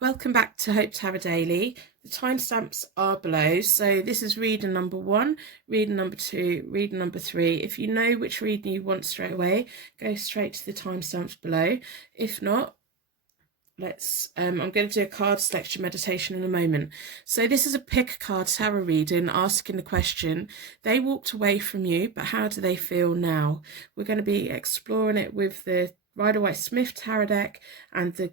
Welcome back to Hope Tarot Daily. The timestamps are below. So this is reading number 1, reading number 2, reading number 3. If you know which reading you want straight away, go straight to the timestamps below. If not, I'm going to do a card selection meditation in a moment. So this is a pick a card tarot reading, asking the question, they walked away from you, but how do they feel now? We're going to be exploring it with the Rider-Waite-Smith tarot deck and the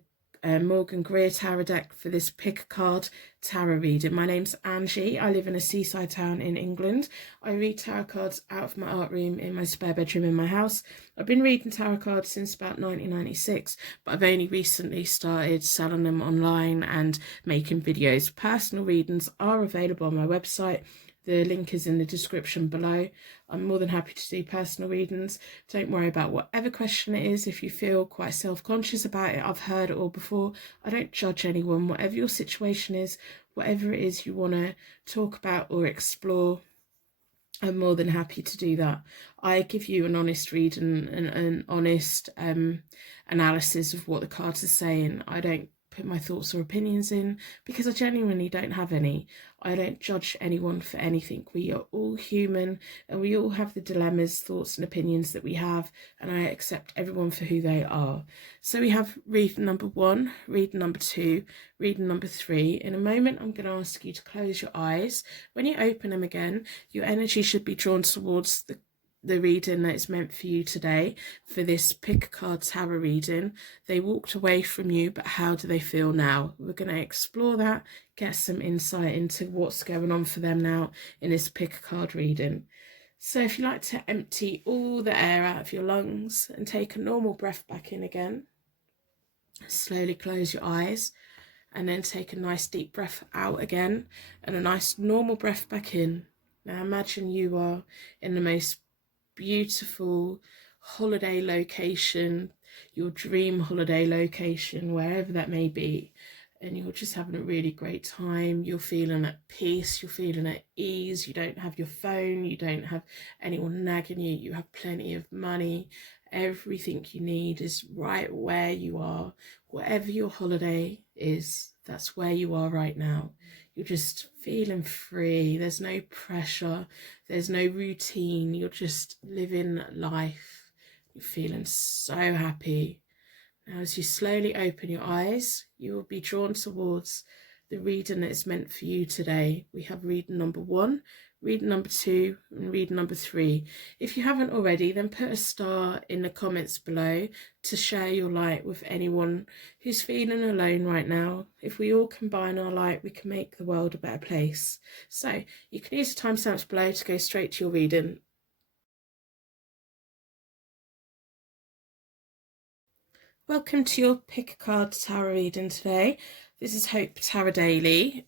Morgan Greer tarot deck for this pick a card tarot reading. My name's Angie. I live in a seaside town in England. I read tarot cards out of my art room in my spare bedroom in my house. I've been reading tarot cards since about 1996, but I've only recently started selling them online and making videos. Personal readings are available on my website. The link is in the description below. I'm more than happy to do personal readings. Don't worry about whatever question it is. If you feel quite self-conscious about it, I've heard it all before. I don't judge anyone. Whatever your situation is, whatever it is you want to talk about or explore, I'm more than happy to do that. I give you an honest read and an honest analysis of what the cards are saying. I don't put my thoughts or opinions in because I genuinely don't have any. I don't judge anyone for anything. We are all human and we all have the dilemmas, thoughts and opinions that we have, and I accept everyone for who they are. So we have reading number 1, reading number 2, reading number 3. In a moment I'm going to ask you to close your eyes. When you open them again, your energy should be drawn towards the reading that is meant for you today. For this pick a card tarot reading, they walked away from you, but how do they feel now? We're going to explore that, get some insight into what's going on for them now in this pick a card reading. So if you like to empty all the air out of your lungs and take a normal breath back in again, slowly close your eyes and then take a nice deep breath out again and a nice normal breath back in. Now imagine you are in the most beautiful holiday location, your dream holiday location, wherever that may be, and you're just having a really great time. You're feeling at peace, you're feeling at ease. You don't have your phone, you don't have anyone nagging you, you have plenty of money. Everything you need is right where you are. Whatever your holiday is, that's where you are right now. You're just feeling free. There's no pressure. There's no routine. You're just living life. You're feeling so happy. Now, as you slowly open your eyes, you will be drawn towards the reading that is meant for you today. We have reading number 1, reading number 2, and reading number 3. If you haven't already, then put a star in the comments below to share your light with anyone who's feeling alone right now. If we all combine our light, we can make the world a better place. So you can use the timestamps below to go straight to your reading. Welcome to your pick a card tarot reading today. This is Hope Tarot Daily.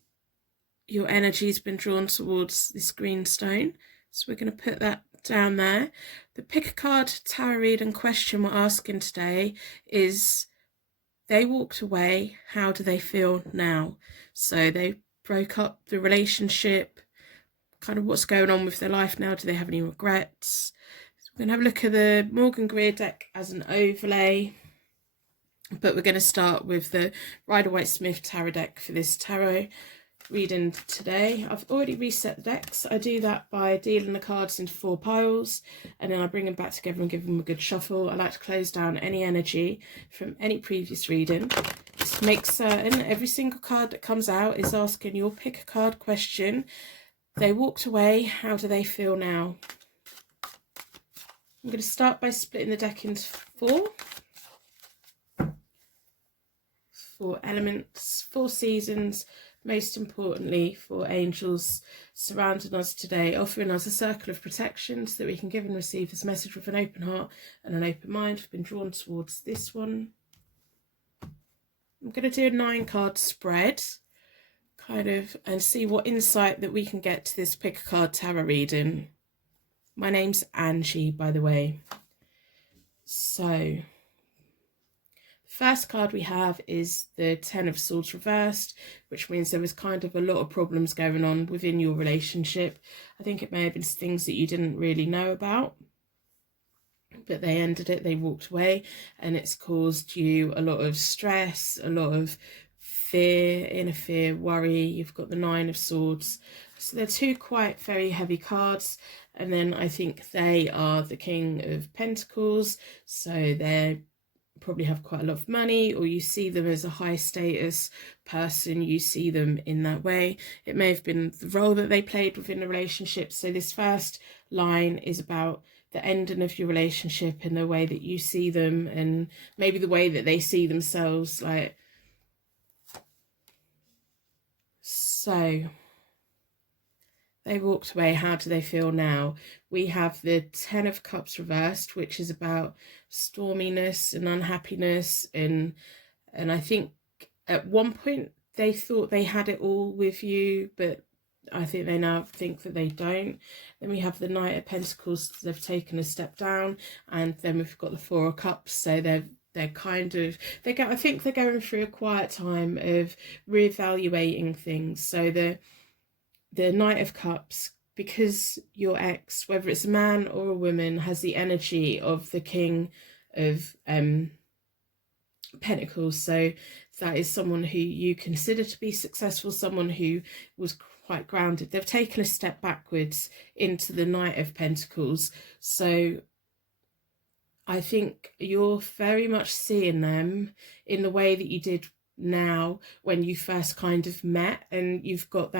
Your energy's been drawn towards this green stone, so we're going to put that down there. The pick a card tarot reading question we're asking today is, they walked away, how do they feel now? So they broke up the relationship, kind of what's going on with their life now. Do they have any regrets? So we're going to have a look at the Morgan Greer deck as an overlay, but we're going to start with the Rider-Waite-Smith tarot deck for this tarot reading today. I've already reset the decks. I do that by dealing the cards into 4 piles and then I bring them back together and give them a good shuffle. I like to close down any energy from any previous reading. Just make certain every single card that comes out is asking your pick a card question. They walked away, how do they feel now? I'm going to start by splitting the deck into 4 elements, 4 seasons, most importantly 4 angels surrounding us today, offering us a circle of protection so that we can give and receive this message with an open heart and an open mind. We've been drawn towards this one. I'm going to do a 9 card spread and see what insight that we can get to this pick a card tarot reading. My name's Angie, by the way. So first card we have is the 10 of Swords reversed, which means there was kind of a lot of problems going on within your relationship. I think it may have been things that you didn't really know about, but they ended it, they walked away, and it's caused you a lot of stress, a lot of fear, worry. You've got the Nine of Swords. So they're two quite very heavy cards. And then I think they are the King of Pentacles. So they're probably have quite a lot of money, or you see them as a high status person, you see them in that way. It may have been the role that they played within a relationship. So this first line is about the ending of your relationship and the way that you see them, and maybe the way that they see themselves. Like, so they walked away. How do they feel now? We have the Ten of Cups reversed, which is about storminess and unhappiness, and I think at one point they thought they had it all with you, but I think they now think that they don't. Then we have the Knight of Pentacles. They've taken a step down, and then we've got the Four of Cups. So they're kind of, I think they're going through a quiet time of reevaluating things. So the Knight of Cups, because your ex, whether it's a man or a woman, has the energy of the King of Pentacles. So that is someone who you consider to be successful, someone who was quite grounded. They've taken a step backwards into the Knight of Pentacles. So I think you're very much seeing them in the way that you did now when you first kind of met, and you've got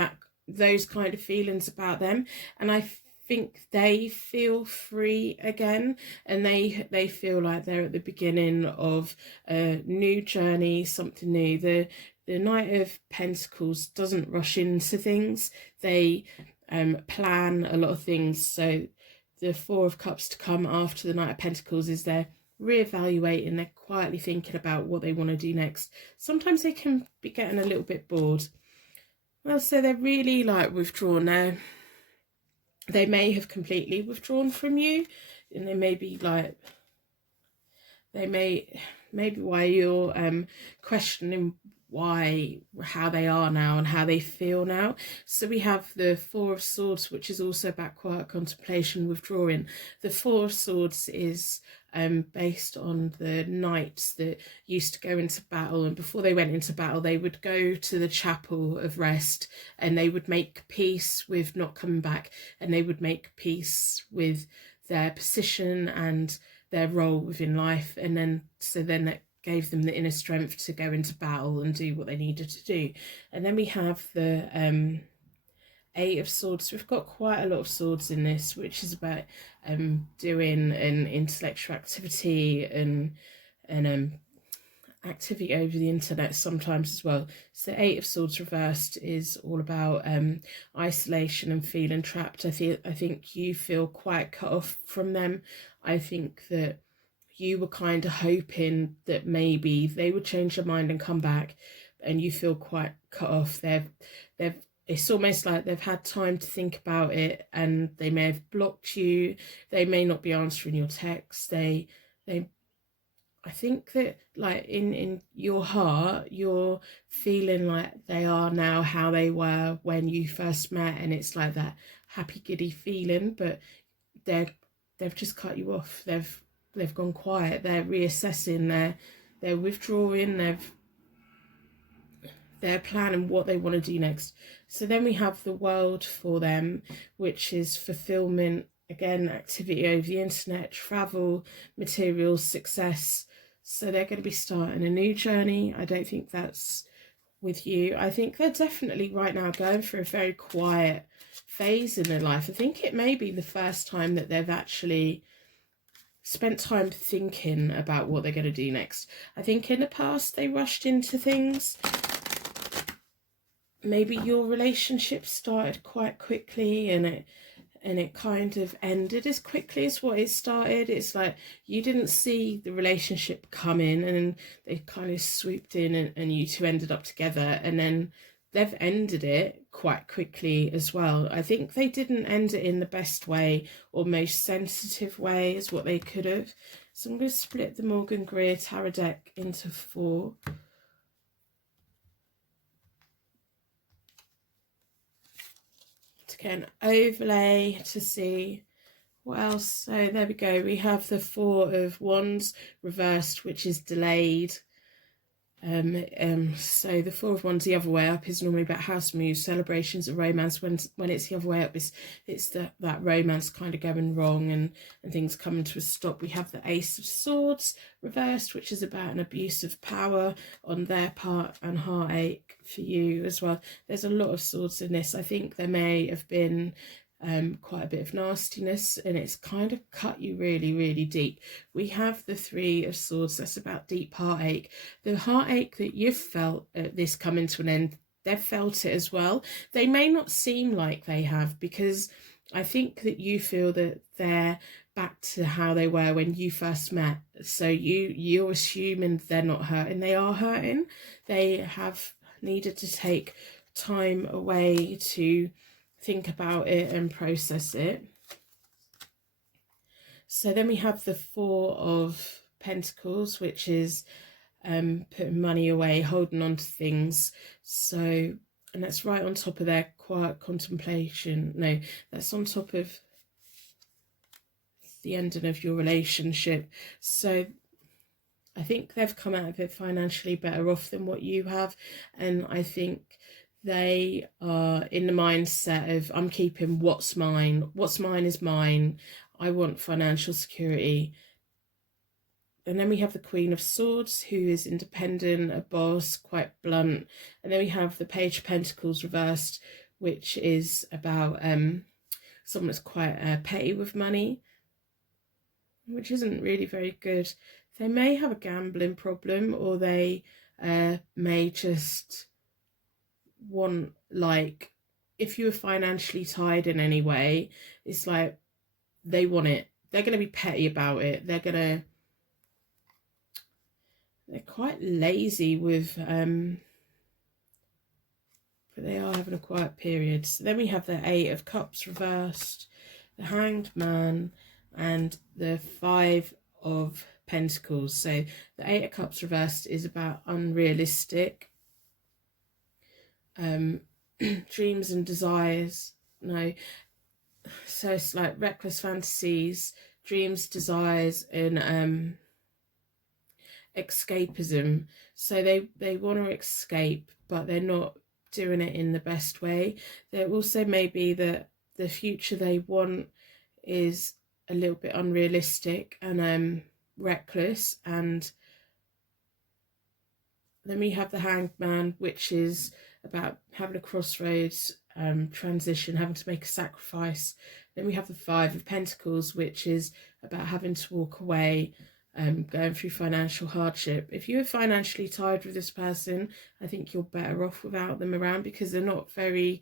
those kind of feelings about them. And I think they feel free again, and they feel like they're at the beginning of a new journey, something new. The Knight of Pentacles doesn't rush into things. They plan a lot of things. So the Four of Cups to come after the Knight of Pentacles is they're reevaluating, they're quietly thinking about what they want to do next. Sometimes they can be getting a little bit bored. Well, so they're really like withdrawn there. They may have completely withdrawn from you, and they may be like, maybe why you're questioning how they are now and how they feel now. So we have the Four of Swords, which is also about quiet contemplation, withdrawing. The Four of Swords is based on the knights that used to go into battle, and before they went into battle they would go to the chapel of rest, and they would make peace with not coming back, and they would make peace with their position and their role within life, and then it gave them the inner strength to go into battle and do what they needed to do. And then we have the Eight of Swords. We've got quite a lot of swords in this, which is about doing an intellectual activity and activity over the internet sometimes as well. So Eight of Swords reversed is all about isolation and feeling trapped. I think you feel quite cut off from them. I think that you were kind of hoping that maybe they would change their mind and come back, and you feel quite cut off. It's almost like they've had time to think about it, and they may have blocked you. They may not be answering your texts. I think that like in your heart, you're feeling like they are now how they were when you first met, and it's like that happy giddy feeling, but they've just cut you off. They've gone quiet. They're reassessing. They're withdrawing. They're planning what they want to do next. So then we have the World for them, which is fulfillment, again, activity over the internet, travel, materials, success. So they're going to be starting a new journey. I don't think that's with you. I think they're definitely right now going through a very quiet phase in their life. I think it may be the first time that they've actually spent time thinking about what they're going to do next. I think in the past they rushed into things. Maybe your relationship started quite quickly, and it kind of ended as quickly as what it started. It's like you didn't see the relationship come in, and they kind of swooped in, and you two ended up together, and then they've ended it quite quickly as well. I think they didn't end it in the best way or most sensitive way as what they could have. So I'm going to split the Morgan Greer Tarot deck into 4. To get an overlay to see what else. So there we go. We have the Four of Wands reversed, which is delayed. So the Four of Wands the other way up is normally about house moves, celebrations, and romance. When it's the other way up, it's that romance kind of going wrong and things coming to a stop. We have the Ace of Swords reversed, which is about an abuse of power on their part and heartache for you as well. There's a lot of swords in this. I think there may have been quite a bit of nastiness, and it's kind of cut you really, really deep. We have the Three of Swords. That's about deep heartache. The heartache that you've felt at this coming to an end, they've felt it as well. They may not seem like they have, because I think that you feel that they're back to how they were when you first met. So you're assuming they're not hurting. They are hurting. They have needed to take time away to think about it and process it. So then we have the Four of Pentacles, which is putting money away, holding on to things. So, and that's right on top of their quiet contemplation. No, that's on top of the ending of your relationship. So I think they've come out of it financially better off than what you have, and I think they are in the mindset of, I'm keeping what's mine is mine. I want financial security. And then we have the Queen of Swords, who is independent, a boss, quite blunt. And then we have the Page of Pentacles reversed, which is about someone that's quite petty with money, which isn't really very good. They may have a gambling problem, or they may just want, like, if you were financially tied in any way, it's like they want it. They're going to be petty about it. They're quite lazy with but they are having a quiet period. So then we have the Eight of Cups reversed, the Hanged Man, and the Five of Pentacles. So the Eight of Cups reversed is about unrealistic dreams and desires. No, so it's like reckless fantasies, dreams, desires, and escapism. So they want to escape, but they're not doing it in the best way. There also may be that the future they want is a little bit unrealistic and reckless. And then we have the Hanged Man, which is about having a crossroads, transition, having to make a sacrifice. Then we have the Five of Pentacles, which is about having to walk away, going through financial hardship. If you're financially tied with this person, I think you're better off without them around, because they're not very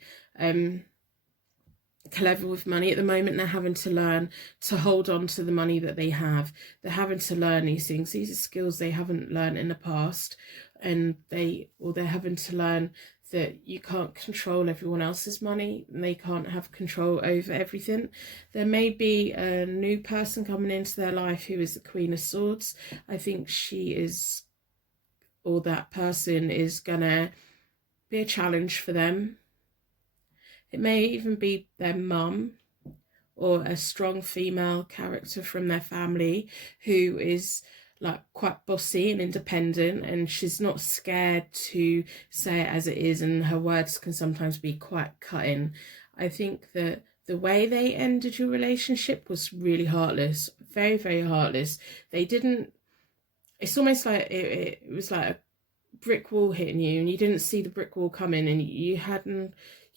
clever with money at the moment. They're having to learn to hold on to the money that they have. They're having to learn these things. These are skills they haven't learned in the past, and they're having to learn that you can't control everyone else's money, and they can't have control over everything. There may be a new person coming into their life who is the Queen of Swords. I think she is, or that person is gonna be a challenge for them. It may even be their mum or a strong female character from their family who is like quite bossy and independent, and she's not scared to say it as it is, and her words can sometimes be quite cutting. I think that the way they ended your relationship was really heartless, very, very heartless. They didn't, it's almost like it was like a brick wall hitting you, and you didn't see the brick wall coming, and you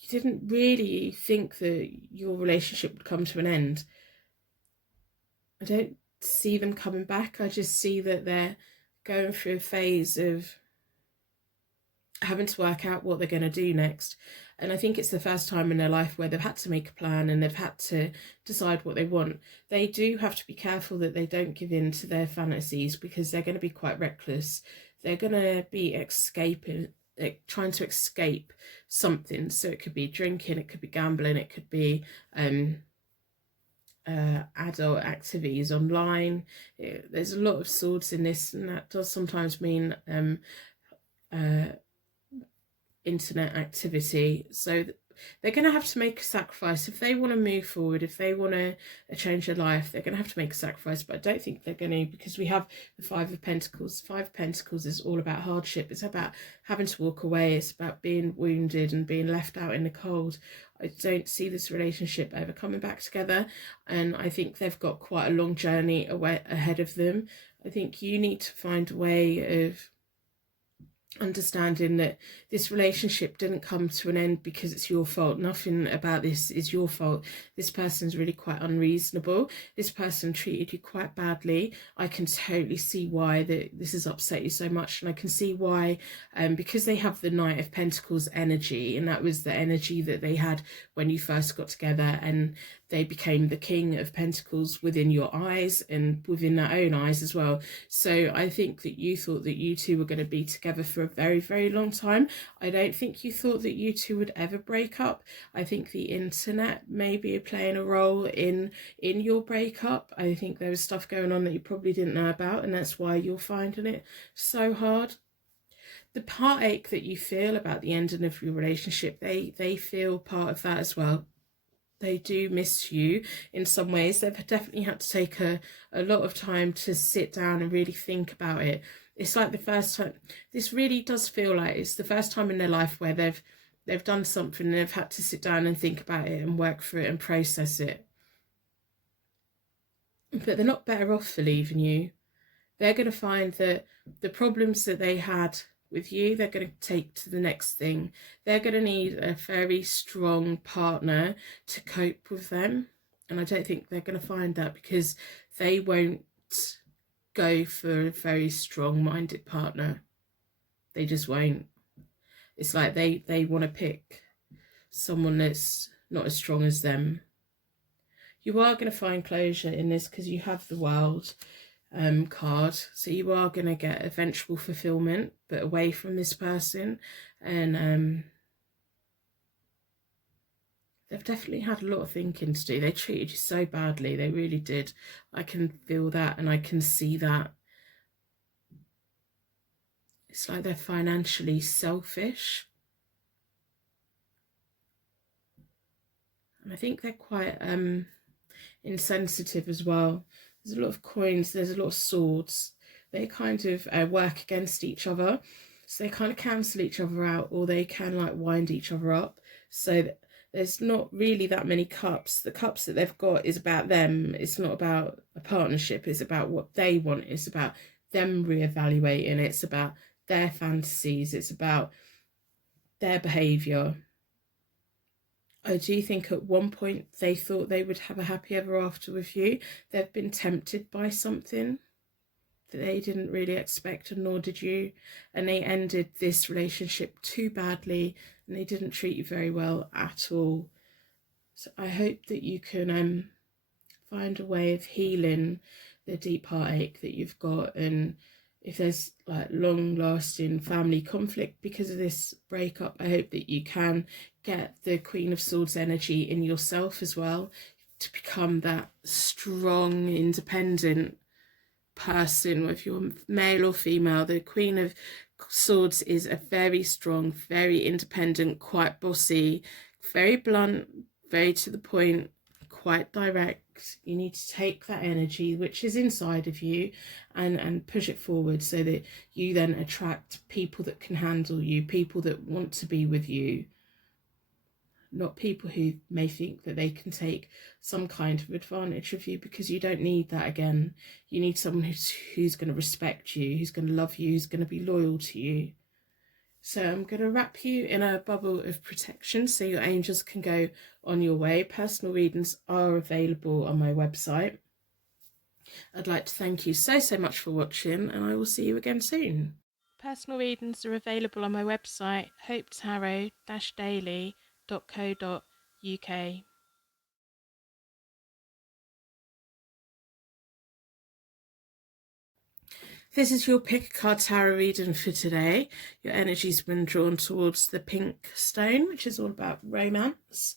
didn't really think that your relationship would come to an end. I don't see them coming back. I just see that they're going through a phase of having to work out what they're going to do next. And I think it's the first time in their life where they've had to make a plan and they've had to decide what they want. They do have to be careful that they don't give in to their fantasies, because they're going to be quite reckless. They're going to be trying to escape something. So it could be drinking, it could be gambling, it could be adult activities online. There's a lot of swords in this, and that does sometimes mean internet activity. So they're going to have to make a sacrifice. If they want to move forward, if they want to change their life, they're going to have to make a sacrifice. But I don't think they're going to, because we have the Five of Pentacles. Five of Pentacles is all about hardship. It's about having to walk away. It's about being wounded and being left out in the cold. I don't see this relationship ever coming back together, and I think they've got quite a long journey ahead of them. I think you need to find a way of understanding that this relationship didn't come to an end because it's your fault. Nothing about this is your fault. This person's really quite unreasonable. This person treated you quite badly. I can totally see why this has upset you so much, and I can see why, because they have the Knight of Pentacles energy, and that was the energy that they had when you first got together, and they became the King of Pentacles within your eyes and within their own eyes as well. So I think that you thought that you two were going to be together for a very, very long time. I don't think you thought that you two would ever break up. I think the internet may be playing a role in your breakup. I think there was stuff going on that you probably didn't know about, and that's why you're finding it so hard. The heartache that you feel about the ending of your relationship, they feel part of that as well. They do miss you in some ways. They've definitely had to take a lot of time to sit down and really think about it. It's like the first time, this really does feel like it's the first time in their life where they've done something and they've had to sit down and think about it and work through it and process it. But they're not better off for leaving you. They're going to find that the problems that they had with you, they're going to take to the next thing. They're going to need a very strong partner to cope with them. And I don't think they're going to find that, because they won't go for a very strong-minded partner. They just won't. It's like they want to pick someone that's not as strong as them. You are going to find closure in this because you have the World card, so you are going to get eventual fulfillment, but away from this person. And they've definitely had a lot of thinking to do. They treated you so badly, they really did. I can feel that and I can see that. It's like they're financially selfish, and I think they're quite insensitive as well. There's a lot of coins, there's a lot of swords. They kind of work against each other. So they kind of cancel each other out, or they can like wind each other up. So there's not really that many cups. The cups that they've got is about them. It's not about a partnership. It's about what they want. It's about them reevaluating. It's about their fantasies. It's about their behaviour. I do think at one point they thought they would have a happy ever after with you. They've been tempted by something that they didn't really expect, and nor did you. And they ended this relationship too badly, and they didn't treat you very well at all. So I hope that you can find a way of healing the deep heartache that you've got. And if there's like long-lasting family conflict because of this breakup, I hope that you can get the Queen of Swords energy in yourself as well, to become that strong, independent person, whether you're male or female. The Queen of Swords is a very strong, very independent, quite bossy, very blunt, very to the point, quite direct. You need to take that energy which is inside of you and push it forward, so that you then attract people that can handle you, people that want to be with you, not people who may think that they can take some kind of advantage of you, because you don't need that again. You need someone who's going to respect you, who's going to love you, who's going to be loyal to you. So I'm going to wrap you in a bubble of protection so your angels can go on your way. Personal readings are available on my website. I'd like to thank you so much for watching, and I will see you again soon. Personal readings are available on my website, hopetarot-daily.co.uk. This is your pick a card tarot reading for today. Your energy's been drawn towards the pink stone, which is all about romance.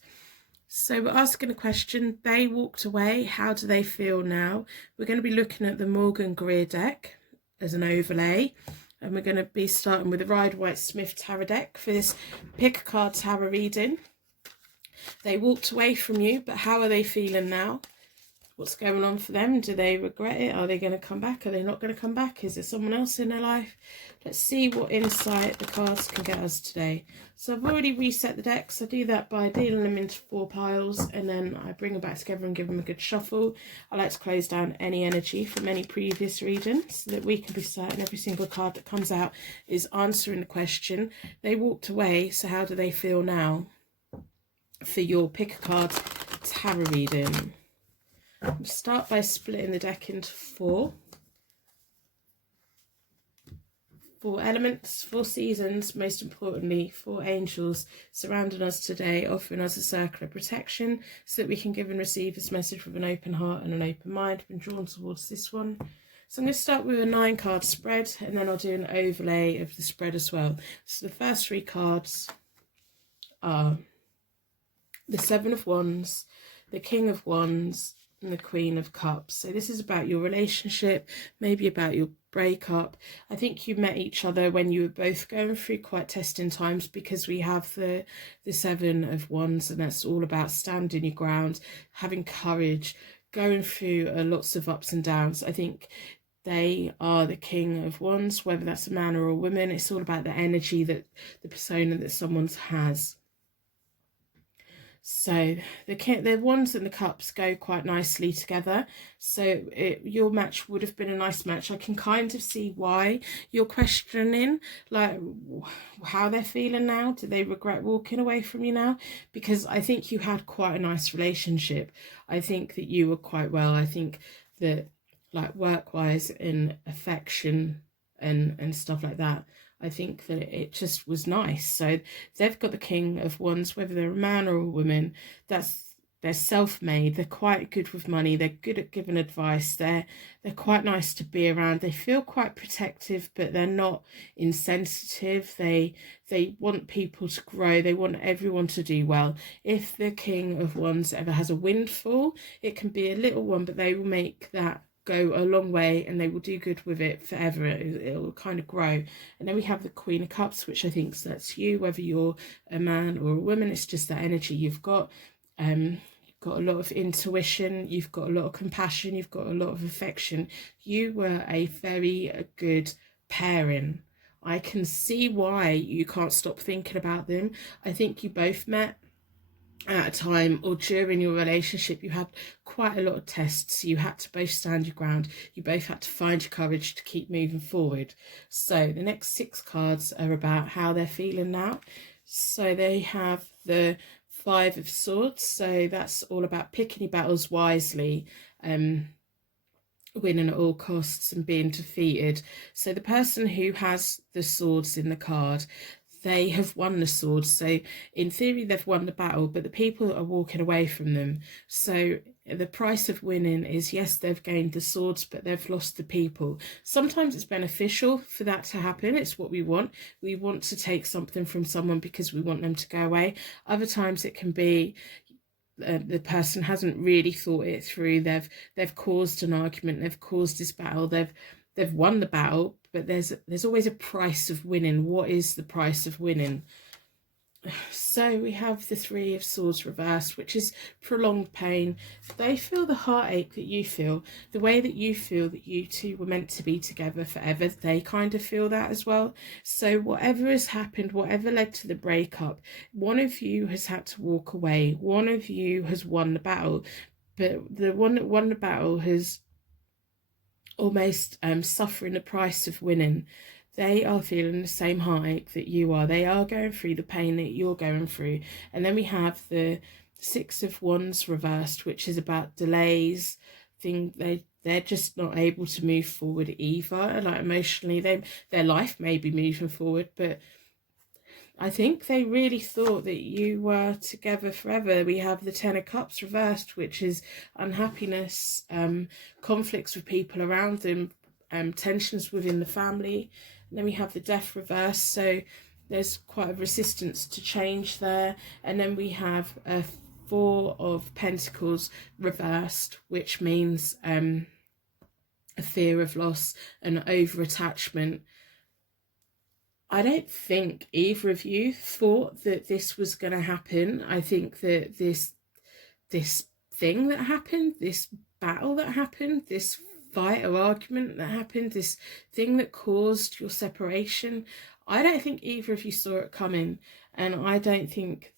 So we're asking a question. They walked away. How do they feel now? We're going to be looking at the Morgan Greer deck as an overlay. And we're going to be starting with the Rider-Waite-Smith tarot deck for this pick a card tarot reading. They walked away from you, but how are they feeling now? What's going on for them? Do they regret it? Are they going to come back? Are they not going to come back? Is there someone else in their life? Let's see what insight the cards can get us today. So I've already reset the decks. I do that by dealing them into 4 piles, and then I bring them back together and give them a good shuffle. I like to close down any energy from any previous readings so that we can be certain every single card that comes out is answering the question. They walked away, so how do they feel now? For your pick a card tarot reading. Start by splitting the deck into 4 elements, 4 seasons, most importantly 4 angels surrounding us today, offering us a circle of protection so that we can give and receive this message with an open heart and an open mind. I've been drawn towards this one. So I'm going to start with a 9 card spread, and then I'll do an overlay of the spread as well. So the first 3 cards are the 7 of Wands, the King of Wands, and the Queen of Cups. So this is about your relationship, maybe about your breakup. I think you met each other when you were both going through quite testing times, because we have the 7 of Wands, and that's all about standing your ground, having courage, going through lots of ups and downs. I think they are the King of Wands, whether that's a man or a woman. It's all about the energy that the persona that someone has. So the Wands and the Cups go quite nicely together. So your match would have been a nice match. I can kind of see why you're questioning, like, how they're feeling now. Do they regret walking away from you now? Because I think you had quite a nice relationship. I think that you were quite well. I think that, like, work-wise and affection and stuff like that, I think that it just was nice. So they've got the King of Wands, whether they're a man or a woman. They're self-made. They're quite good with money. They're good at giving advice. They're quite nice to be around. They feel quite protective, but they're not insensitive. They want people to grow. They want everyone to do well. If the King of Wands ever has a windfall, it can be a little one, but they will make that go a long way, and they will do good with it forever. It'll kind of grow. And then we have the Queen of Cups, which I think that's you, whether you're a man or a woman. It's just that energy you've got. You've got a lot of intuition, you've got a lot of compassion, you've got a lot of affection. You were a very good pairing. I can see why you can't stop thinking about them. I think you both met at a time, or during your relationship, you had quite a lot of tests. You had to both stand your ground. You both had to find your courage to keep moving forward. So the next 6 cards are about how they're feeling now. So they have the 5 of Swords. So that's all about picking your battles wisely, winning at all costs and being defeated. So the person who has the swords in the card, they have won the swords. So in theory, they've won the battle, but the people are walking away from them. So the price of winning is, yes, they've gained the swords, but they've lost the people. Sometimes it's beneficial for that to happen. It's what we want. We want to take something from someone because we want them to go away. Other times it can be the person hasn't really thought it through. They've caused an argument. They've caused this battle. They've won the battle, but there's always a price of winning. What is the price of winning? So we have the 3 of Swords reversed, which is prolonged pain. They feel the heartache that you feel, the way that you feel that you two were meant to be together forever. They kind of feel that as well. So whatever has happened, whatever led to the breakup, one of you has had to walk away. One of you has won the battle, but the one that won the battle has almost suffering the price of winning. They are feeling the same heartache that you are. They are going through the pain that you're going through. And then we have the 6 of Wands reversed, which is about delays. They're just not able to move forward either. Like, emotionally, their life may be moving forward, but I think they really thought that you were together forever. We have the 10 of Cups reversed, which is unhappiness, conflicts with people around them, tensions within the family. And then we have the Death reversed, so there's quite a resistance to change there. And then we have a 4 of Pentacles reversed, which means a fear of loss and over attachment. I don't think either of you thought that this was going to happen. I think that this thing that happened, this battle that happened, this fight or argument that happened, this thing that caused your separation, I don't think either of you saw it coming, and I don't think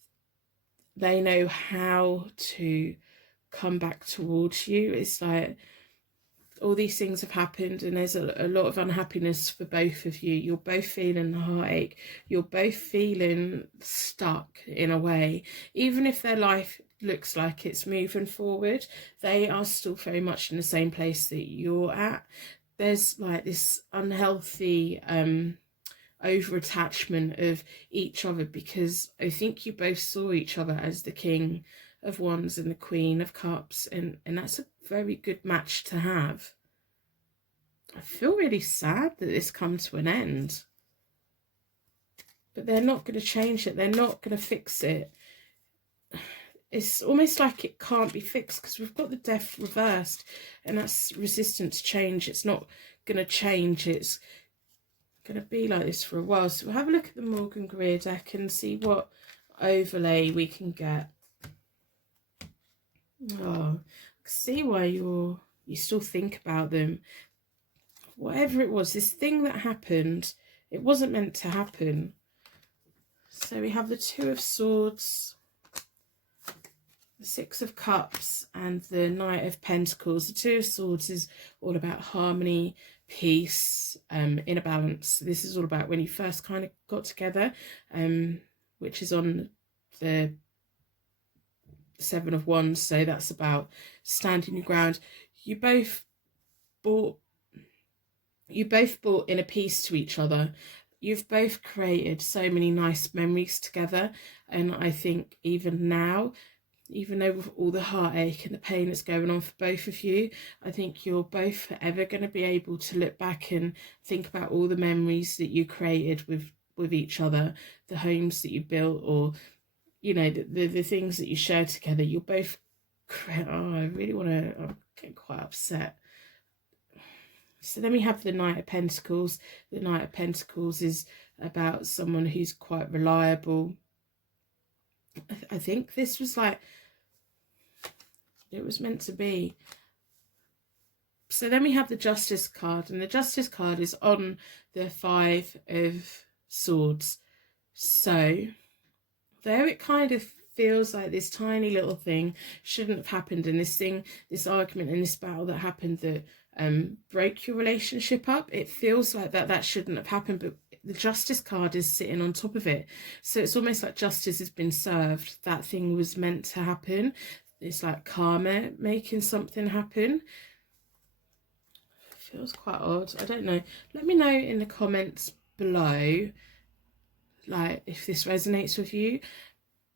they know how to come back towards you. It's like all these things have happened and there's a lot of unhappiness for both of you. You're both feeling the heartache. You're both feeling stuck in a way. Even if their life looks like it's moving forward, they are still very much in the same place that you're at. There's like this unhealthy over attachment of each other, because I think you both saw each other as the King of Wands and the Queen of Cups, and that's a very good match to have. I feel really sad that this comes to an end, but they're not going to change it. They're not going to fix it. It's almost like it can't be fixed because we've got the Death reversed, and that's resistant to change. It's not going to change. It's going to be like this for a while. So we'll have a look at the Morgan Greer deck and see what overlay we can get. Oh, I see why you still think about them. Whatever it was, this thing that happened, it wasn't meant to happen. So we have the Two of Swords, the Six of Cups, and the Knight of Pentacles. The Two of Swords is all about harmony, peace, inner balance. This is all about when you first kind of got together, which is on the Seven of Wands. So that's about standing your ground. You both brought inner peace to each other. You've both created so many nice memories together, and I think even now, even though with all the heartache and the pain that's going on for both of you, I think you're both forever going to be able to look back and think about all the memories that you created with each other, the homes that you built, or you know, the things that you shared together. You'll both I really want to, I'm getting quite upset. So then we have the Knight of Pentacles. The Knight of Pentacles is about someone who's quite reliable. I think this was like, it was meant to be. So then we have the Justice card, and the Justice card is on the Five of Swords. So there it kind of feels like this tiny little thing shouldn't have happened, and this argument and this battle that happened that break your relationship up, it feels like that shouldn't have happened, but the Justice card is sitting on top of it. So it's almost like justice has been served. That thing was meant to happen. It's like karma making something happen. It feels quite odd. I don't know. Let me know in the comments below, like, if this resonates with you,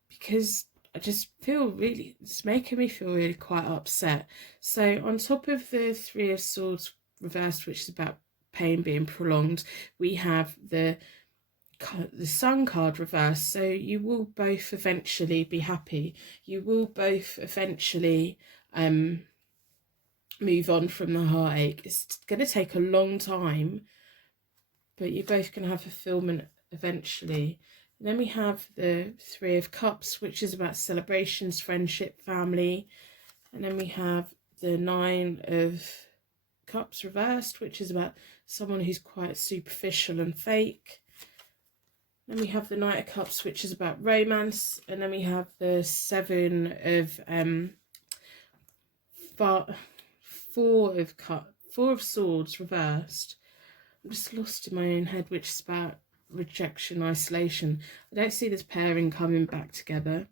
because I just feel really, it's making me feel really quite upset. So on top of the Three of Swords reversed, which is about pain being prolonged, we have the Sun card reversed. So you will both eventually be happy. You will both eventually move on from the heartache. It's going to take a long time, but you're both going to have fulfillment eventually. And then we have the Three of Cups, which is about celebrations, friendship, family. And then we have the Nine of Cups reversed, which is about someone who's quite superficial and fake. Then we have the Knight of Cups, which is about romance. And then we have the Seven of Four of Swords reversed. I'm just lost in my own head, which is about rejection, isolation. I don't see this pairing coming back together.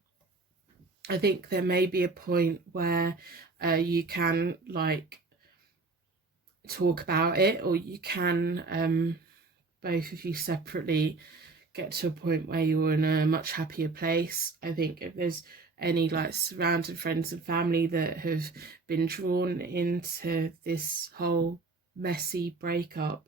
I think there may be a point where you can like talk about it, or you can both of you separately get to a point where you're in a much happier place. I think if there's any like surrounding friends and family that have been drawn into this whole messy breakup,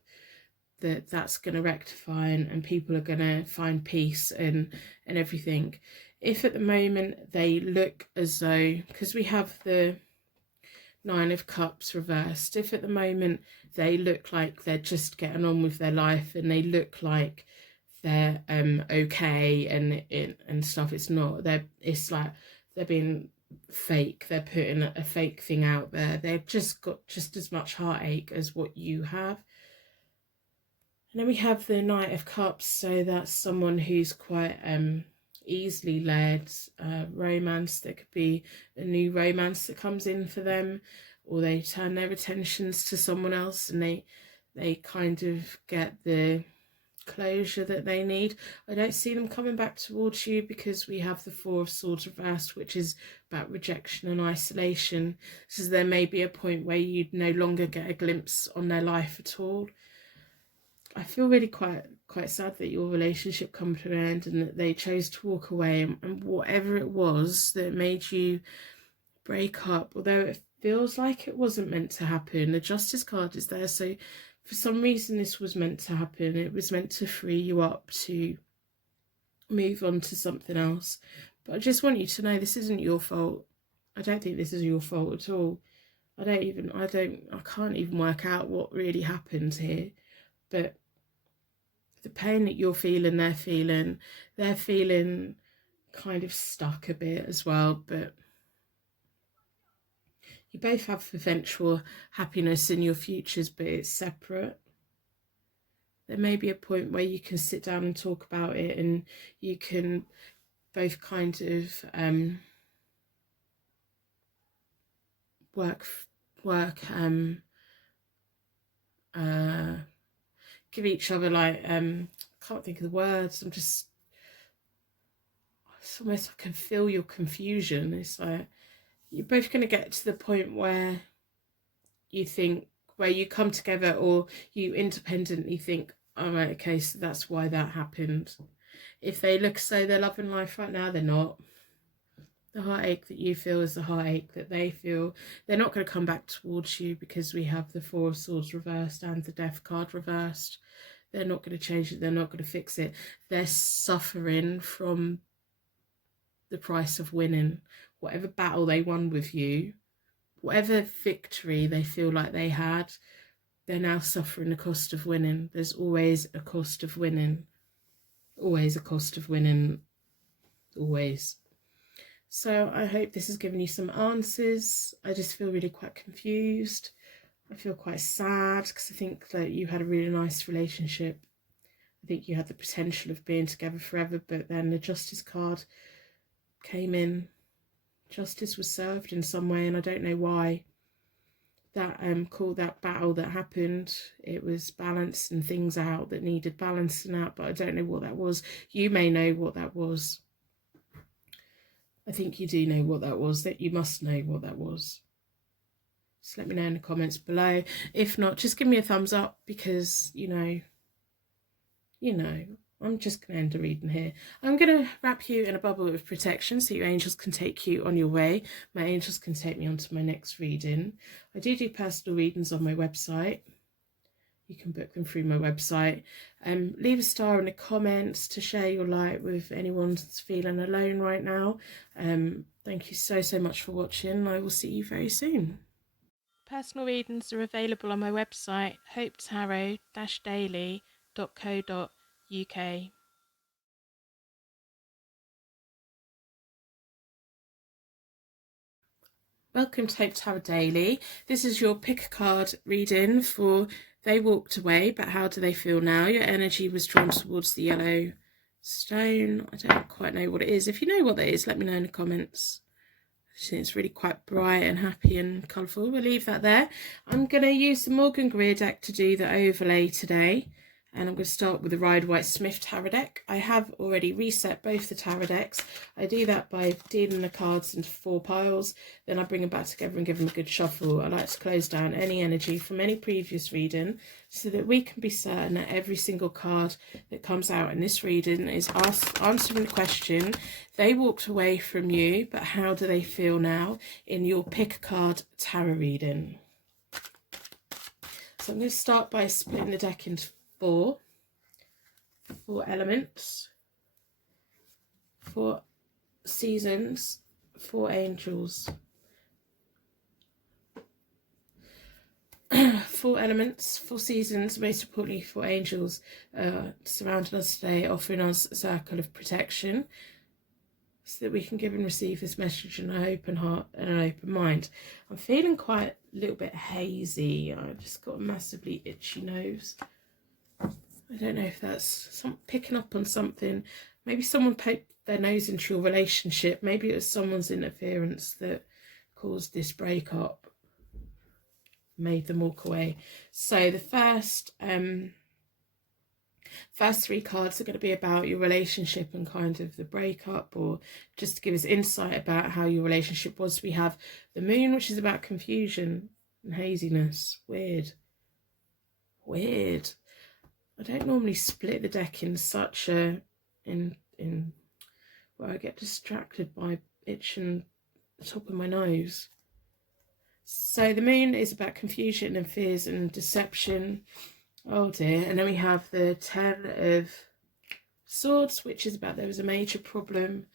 that's going to rectify, and people are going to find peace and everything. If at the moment they look as though, because we have the Nine of Cups reversed, if at the moment they look like they're just getting on with their life and they look like they're okay and stuff. It's not. It's like they're being fake. They're putting a fake thing out there. They've just got just as much heartache as what you have. And then we have the Knight of Cups, so that's someone who's quite easily led. Romance, there could be a new romance that comes in for them, or they turn their attentions to someone else and they kind of get the closure that they need. I don't see them coming back towards you because we have the Four of Swords reversed, which is about rejection and isolation. So there may be a point where you no longer get a glimpse on their life at all. I feel really quite sad that your relationship come to an end and that they chose to walk away, and whatever it was that made you break up, although it feels like it wasn't meant to happen, the Justice card is there, so for some reason this was meant to happen. It was meant to free you up to move on to something else. But I just want you to know this isn't your fault. I don't think this is your fault at all. I can't even work out what really happened here. But the pain that you're feeling, they're feeling kind of stuck a bit as well. But you both have eventual happiness in your futures, but it's separate. There may be a point where you can sit down and talk about it, and you can both kind of give each other like I can't think of the words. It's almost, I can feel your confusion. It's like you're both going to get to the point where you think, where you come together, or you independently think, all right, okay, so that's why that happened. If they look as though they're loving life right now, they're not. The heartache that you feel is the heartache that they feel. They're not going to come back towards you because we have the Four of Swords reversed and the Death card reversed. They're not going to change it. They're not going to fix it. They're suffering from the price of winning. Whatever battle they won with you, whatever victory they feel like they had, they're now suffering the cost of winning. There's always a cost of winning. Always a cost of winning. Always. So I hope this has given you some answers. I just feel really quite confused. I feel quite sad because I think that you had a really nice relationship. I think you had the potential of being together forever, but then the Justice card came in. Justice was served in some way, and I don't know why. That that battle that happened, it was balancing things out that needed balancing out, but I don't know what that was. You may know what that was. I think you do know what that was, that you must know what that was. Just let me know in the comments below. If not, just give me a thumbs up, because you know, I'm just going to end the reading here. I'm going to wrap you in a bubble of protection so your angels can take you on your way. My angels can take me on to my next reading. I do personal readings on my website. You can book them through my website. Leave a star in the comments to share your light with anyone that's feeling alone right now. Thank you so much for watching. I will see you very soon. Personal readings are available on my website, hopetarot-daily.co.uk. Welcome to Hope Tarot Daily. This is your pick a card reading for They Walked Away, but how do they feel now? Your energy was drawn towards the yellow stone. I don't quite know what it is. If you know what that is, let me know in the comments. I think it's really quite bright and happy and colourful. We'll leave that there. I'm going to use the Morgan Greer deck to do the overlay today. And I'm going to start with the Rider-Waite-Smith tarot deck. I have already reset both the tarot decks. I do that by dealing the cards into 4 piles. Then I bring them back together and give them a good shuffle. I like to close down any energy from any previous reading so that we can be certain that every single card that comes out in this reading is answering the question, they walked away from you, but how do they feel now, in your pick a card tarot reading. So I'm going to start by splitting the deck into 4 elements, 4 seasons, 4 angels. 4 elements, 4 seasons, most importantly 4 angels surrounding us today, offering us a circle of protection so that we can give and receive this message in an open heart and an open mind. I'm feeling quite a little bit hazy. I've just got a massively itchy nose. I don't know if that's picking up on something. Maybe someone poked their nose into your relationship. Maybe it was someone's interference that caused this breakup, made them walk away. So the first 3 cards are going to be about your relationship and kind of the breakup, or just to give us insight about how your relationship was. We have the moon, which is about confusion and haziness. Weird. I don't normally split the deck in such a where I get distracted by itching the top of my nose. So the moon is about confusion and fears and deception. Oh dear. And then we have the 10 of Swords, which is about there was a major problem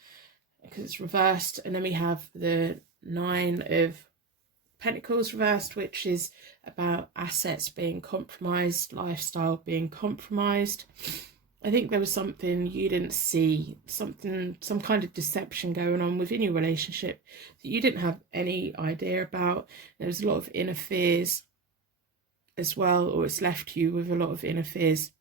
because it's reversed. And then we have the 9 of Pentacles reversed, which is about assets being compromised, lifestyle being compromised. I think there was something you didn't see, some kind of deception going on within your relationship that you didn't have any idea about. There was a lot of inner fears as well, or it's left you with a lot of inner fears.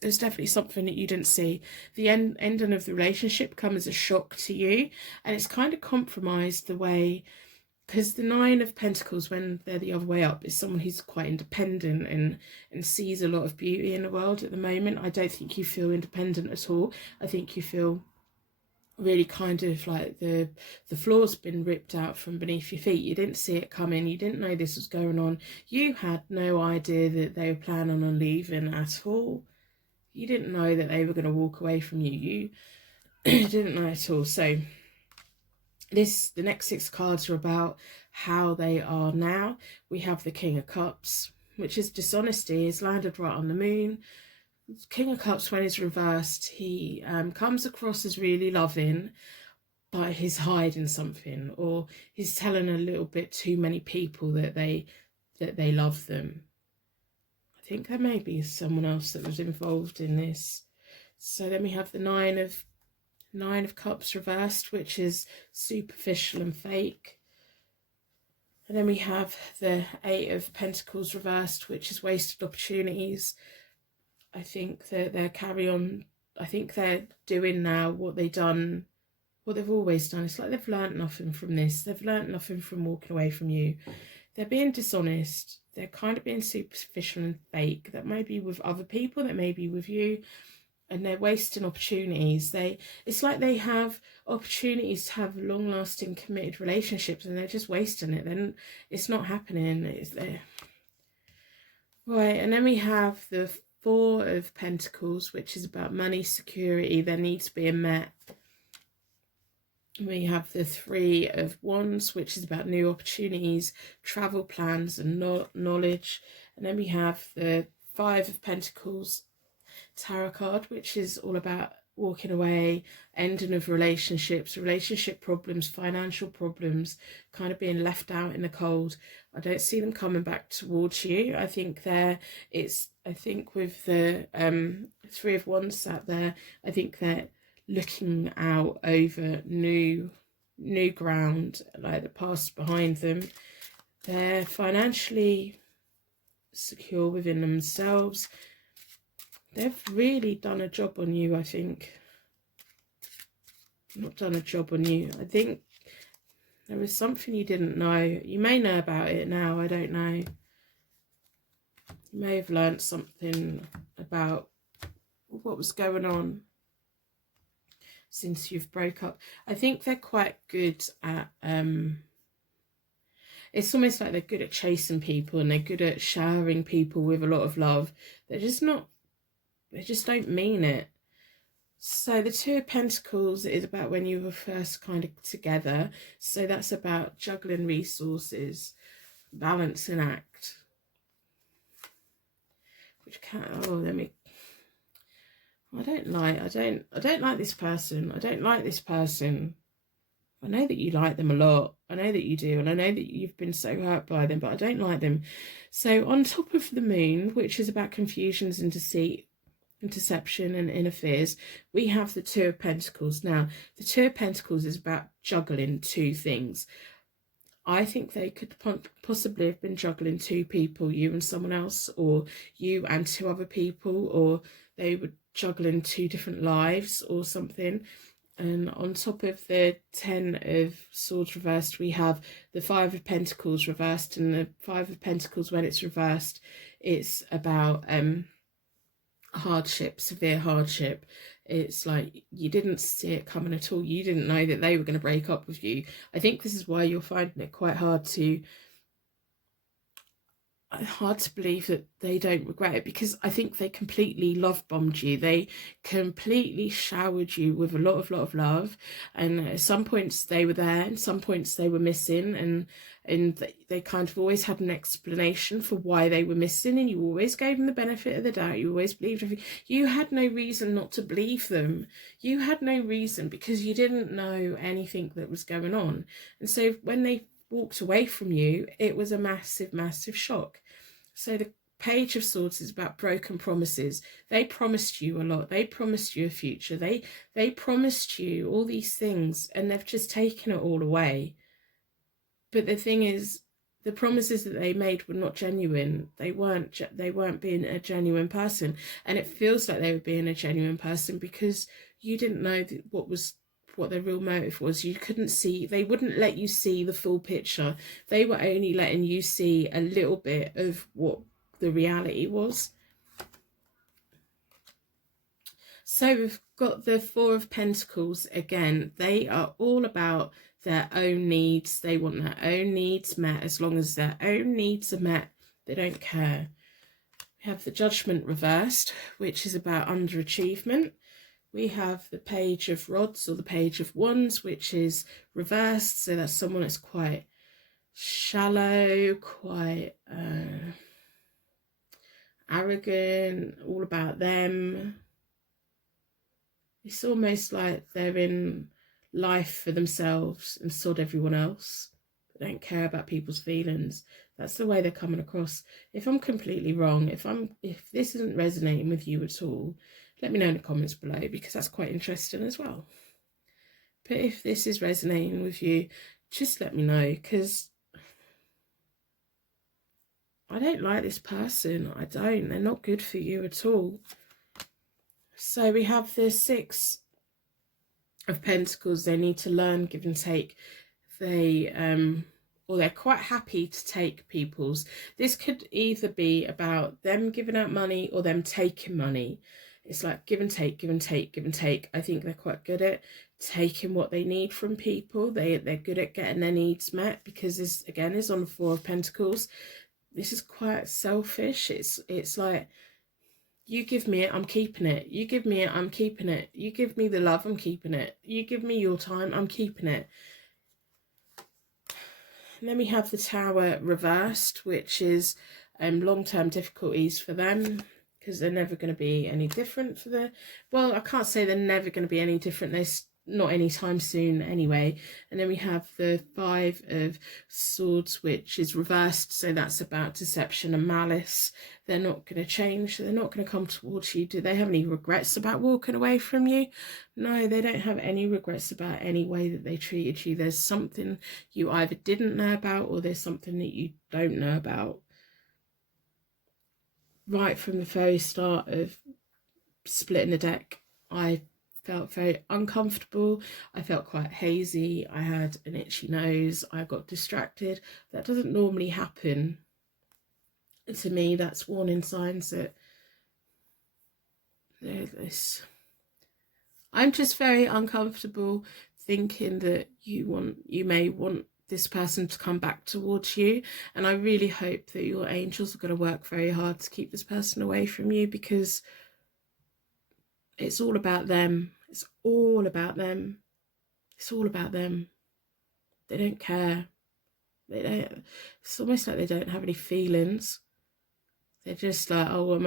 There's definitely something that you didn't see. The ending of the relationship comes as a shock to you, and it's kind of compromised the way, because the 9 of Pentacles, when they're the other way up, is someone who's quite independent and sees a lot of beauty in the world at the moment. I don't think you feel independent at all. I think you feel really kind of like the floor's been ripped out from beneath your feet. You didn't see it coming. You didn't know this was going on. You had no idea that they were planning on leaving at all. You didn't know that they were going to walk away from you. You didn't know at all. So the next 6 cards are about how they are now. We have the King of Cups, which is dishonesty. It's landed right on the moon. King of Cups, when he's reversed, he comes across as really loving, but he's hiding something, or he's telling a little bit too many people that they love them. I think there may be someone else that was involved in this. So then we have the 9 of Cups reversed, which is superficial and fake. And then we have the 8 of Pentacles reversed, which is wasted opportunities. I think that I think they're doing now what they've always done. It's like they've learnt nothing from this. They've learnt nothing from walking away from you. They're being dishonest. They're kind of being superficial and fake. That may be with other people, that may be with you. And they're wasting opportunities. It's like they have opportunities to have long-lasting committed relationships, and they're just wasting it. Then it's not happening. It's there. Right, and then we have the 4 of Pentacles, which is about money, security, their needs being met. We have the 3 of Wands, which is about new opportunities, travel plans and knowledge. And then we have the 5 of Pentacles tarot card, which is all about walking away, ending of relationships, relationship problems, financial problems, kind of being left out in the cold. I don't see them coming back towards you. I think with the 3 of Wands sat there, I think they're looking out over new ground, like the past behind them. They're financially secure within themselves. They've really done a job on you, I think. Not done a job on you. I think there was something you didn't know. You may know about it now, I don't know. You may have learnt something about what was going on since you've broke up. I think they're quite good at... it's almost like they're good at chasing people, and they're good at showering people with a lot of love. They're just not... They just don't mean it. So the 2 of Pentacles is about when you were first kind of together. So that's about juggling resources, balancing act. Which can I don't like this person. I don't like this person. I know that you like them a lot. I know that you do. And I know that you've been so hurt by them, but I don't like them. So on top of the moon, which is about confusions and deceit and deception and inner fears, we have the Two of Pentacles. Now, the Two of Pentacles is about juggling two things. I think they could possibly have been juggling two people, you and someone else, or you and two other people, or they were juggling two different lives or something. And on top of the 10 of Swords reversed, we have the Five of Pentacles reversed. And the Five of Pentacles, when it's reversed, it's about hardship, severe hardship. It's like you didn't see it coming at all. You didn't know that they were going to break up with you. I think this is why you're finding it quite hard to believe that they don't regret it, because I think they completely love bombed you. They completely showered you with a lot of love, and at some points they were there and some points they were missing, and they kind of always had an explanation for why they were missing, and you always gave them the benefit of the doubt. You always believed everything. You had no reason not to believe them. You had no reason, because you didn't know anything that was going on. And so when they walked away from you, it was a massive shock. So the Page of Swords is about broken promises. They promised you a lot. They promised you a future. They promised you all these things, and they've just taken it all away. But the thing is, the promises that they made were not genuine. They weren't being a genuine person, and it feels like they were being a genuine person because you didn't know what their real motive was. You couldn't see. They wouldn't let you see the full picture. They were only letting you see a little bit of what the reality was. So we've got the Four of Pentacles again. They are all about their own needs. They want their own needs met. As long as their own needs are met, they don't care. We have the Judgment reversed, which is about underachievement. We have the Page of Rods, or the Page of Wands, which is reversed. So that's someone that's quite shallow, quite arrogant, all about them. It's almost like they're in life for themselves and sod everyone else. They don't care about people's feelings. That's the way they're coming across. If I'm completely wrong, if this isn't resonating with you at all, let me know in the comments below, because that's quite interesting as well. But if this is resonating with you, just let me know, because I don't like this person. I don't. They're not good for you at all. So we have the Six of Pentacles. They need to learn give and take. Or they're quite happy to take people's. This could either be about them giving out money or them taking money. It's like give and take, give and take, give and take. I think they're quite good at taking what they need from people. They're good at getting their needs met, because this again is on the Four of Pentacles. This is quite selfish. It's like, you give me it, I'm keeping it. You give me it, I'm keeping it. You give me the love, I'm keeping it. You give me your time, I'm keeping it. And then we have the Tower reversed, which is long-term difficulties for them, because they're never going to be any different for the... Well, I can't say they're never going to be any different. They're not anytime soon anyway. And then we have the Five of Swords, which is reversed. So that's about deception and malice. They're not going to change. They're not going to come towards you. Do they have any regrets about walking away from you? No, they don't have any regrets about any way that they treated you. There's something you either didn't know about, or there's something that you don't know about. Right from the very start of splitting the deck, I felt very uncomfortable. I felt quite hazy. I had an itchy nose. I got distracted. That doesn't normally happen to me. That's warning signs that this. I'm just very uncomfortable thinking that you may want this person to come back towards you, and I really hope that your angels are going to work very hard to keep this person away from you, because it's all about them. It's all about them. It's all about them. They don't care. They don't. It's almost like they don't have any feelings. They're just like, oh,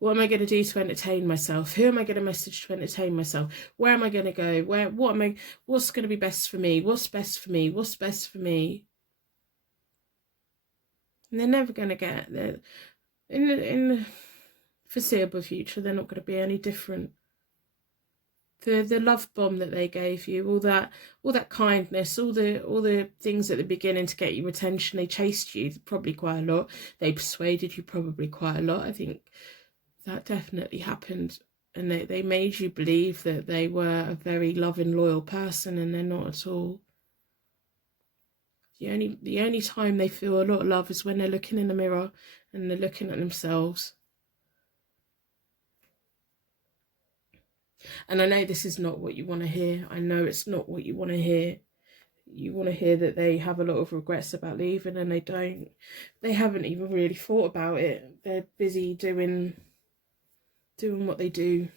What am I going to do to entertain myself? Who am I going to message to entertain myself? Where am I going to go? What's going to be best for me? What's best for me? What's best for me? And they're never going to get there. In the foreseeable future, they're not going to be any different. The love bomb that they gave you, all that kindness, all the things at the beginning to get your attention, they chased you probably quite a lot. They persuaded you probably quite a lot. I think that definitely happened, and they made you believe that they were a very loving, loyal person, and they're not at all. The only time they feel a lot of love is when they're looking in the mirror and they're looking at themselves. And I know this is not what you want to hear. I know it's not what you want to hear. You want to hear that they have a lot of regrets about leaving, and they don't. They haven't even really thought about it. They're busy doing what they do.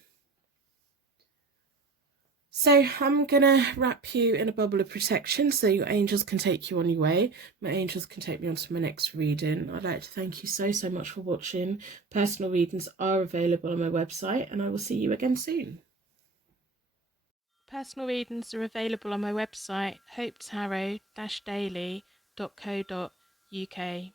So I'm gonna wrap you in a bubble of protection so your angels can take you on your way. My angels can take me on to my next reading. I'd like to thank you so much for watching. Personal readings are available on my website, and I will see you again soon. Personal readings are available on my website, hopetarot-daily.co.uk.